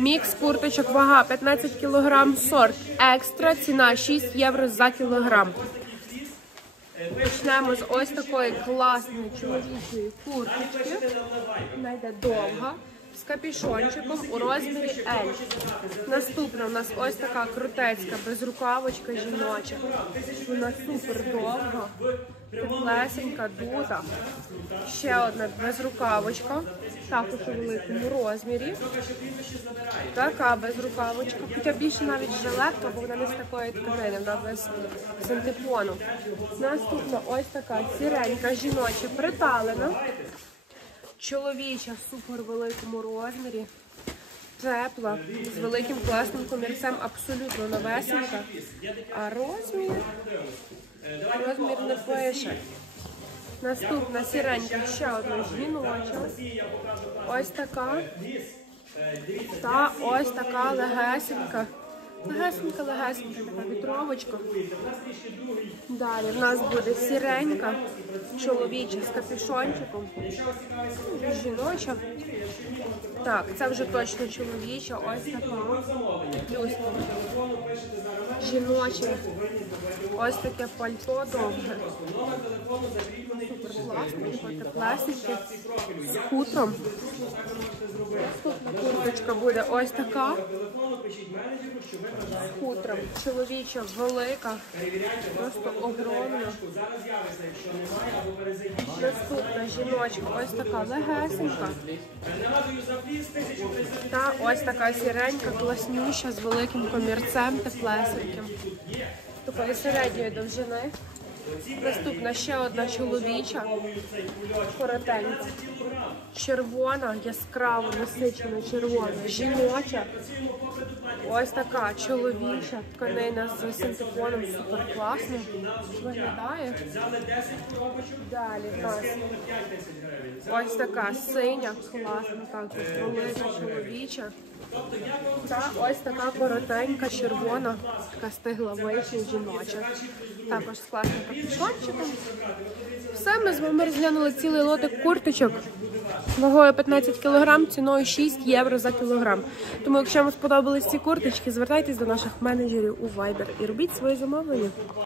Мікс курточок, вага 15 кг, сорт екстра, ціна 6 євро за кілограм. Почнемо з ось такої класної чоловічої курточки. Вона йде довга, з капішончиком у розмірі L. Наступна у нас ось така крутецька безрукавочка жіноча. Вона супер довга, теплесенька, дута. Ще одна безрукавочка, також у великому розмірі. Така безрукавочка. Хоча більше навіть жилетка, бо вона не з такої тканини, вона без синтепону. Наступна ось така сіренька жіноча приталена. Чоловіча в супер великому розмірі. Тепла, з великим класним комірцем, абсолютно новесенька. А розмір, розмір не пише. Наступна сіренька, ще одна жіноча. Ось така. Та ось така легесенька. Легесенька, легесенька, вітровочка. Далі в нас буде сіренька, чоловіча з капюшончиком. Жіноча. Так, це вже точно чоловіча, ось така. Плюс жіноче. Ось таке пальто довге. Супер класненьке, теплесеньке, з хутром. Наступна курточка буде ось така. З хутром. Чоловіча велика, просто огромна. Наступна жіночка, ось така легесенька. Та ось така сіренька, класнюща, з великим комірцем, теплесеньким. Такої середньої довжини. Наступна ще одна чоловіча, коротенька. Червона, яскраво насичена червона, жіноча. Ось така чоловіча тканина з синтепоном супер класно виглядає. Далі в нас ось така синя, класна, також велика чоловіча. Та ось така коротенька, червона, така стигла вишня жіноча. Також з класним капюшончиком. Все, ми з вами розглянули цілий лотик курточок вагою 15 кг, ціною 6 євро за кілограм. Тому, якщо вам сподобались ці курточки, звертайтесь до наших менеджерів у Viber і робіть свої замовлення.